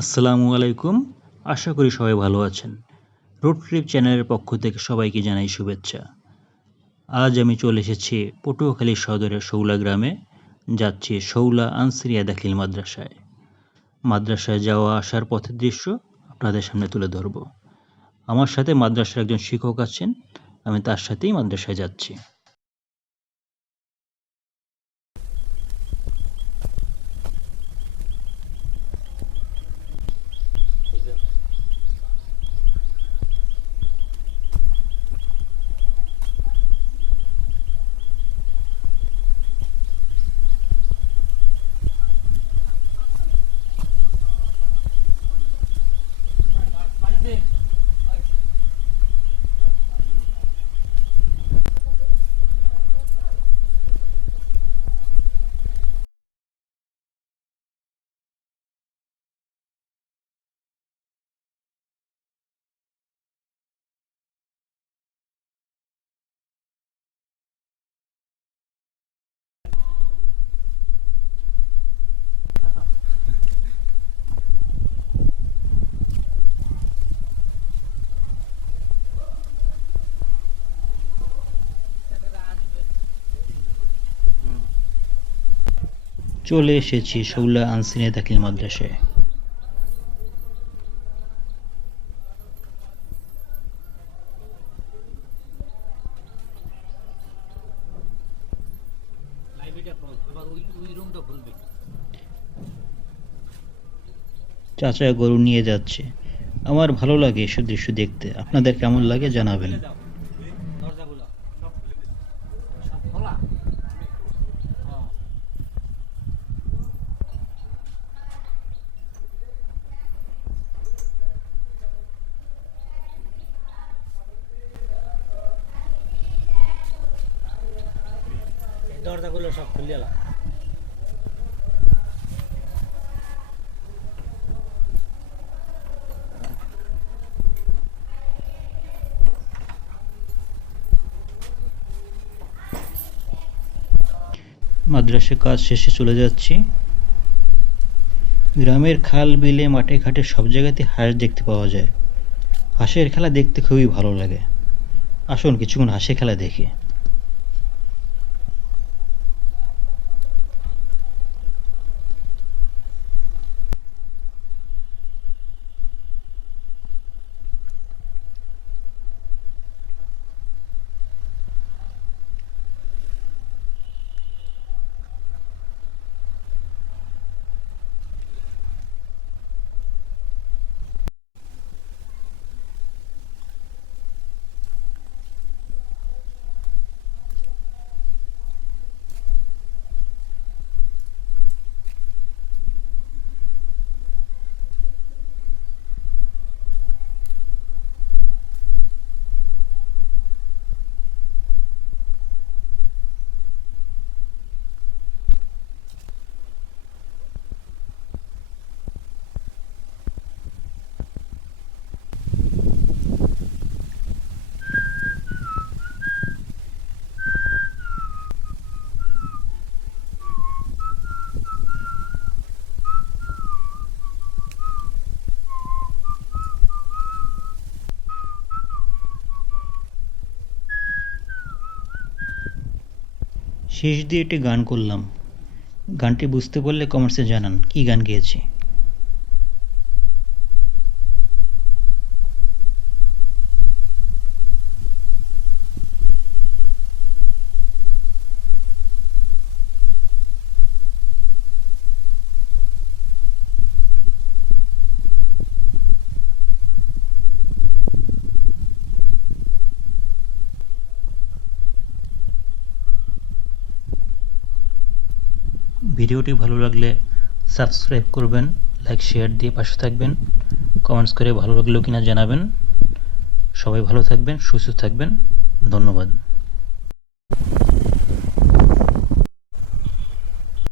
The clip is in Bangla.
আসসালামু আলাইকুম। আশা করি সবাই ভালো আছেন। রোড ট্রিপ চ্যানেলের পক্ষ থেকে সবাইকে জানাই শুভেচ্ছা। আজ আমি চলে এসেছি পটুয়াখালী সদরের শৌলা গ্রামে। যাচ্ছি শৌলা আনসারিয়া দাখিল মাদ্রাসায়। মাদ্রাসায় যাওয়া আসার পথের দৃশ্য আপনাদের সামনে তুলে ধরব। আমার সাথে মাদ্রাসার একজন শিক্ষক আছেন, আমি তার সাথেই মাদ্রাসায় যাচ্ছি। চলে এসেছি শৌলা আনসারিয়া দাখিল মাদ্রাসায়। চাচা গরু নিয়ে যাচ্ছে। আমার ভালো লাগে এসব দৃশ্য দেখতে। আপনাদের কেমন লাগে জানাবেন। দরজাগুলো সব খুলে এলাম। মাদ্রাসার কাজ শেষে চলে যাচ্ছি। গ্রামের খাল বিলে মাঠে ঘাটে সব জায়গাতে হাঁস দেখতে পাওয়া যায়। হাঁসের খেলা দেখতে খুবই ভালো লাগে। আসুন কিছুক্ষণ হাঁসের খেলা দেখি। শেষ দিয়ে একটি গান করলাম। গানটি বুঝতে পারলে কমেন্টসে জানান কি গান গেয়েছি। ভিডিওটি ভালো লাগলে সাবস্ক্রাইব করবেন, লাইক শেয়ার দিয়ে পাশে থাকবেন, কমেন্টস করে ভালো লাগলেও কিনা জানাবেন। সবাই ভালো থাকবেন, সুস্থ থাকবেন। ধন্যবাদ।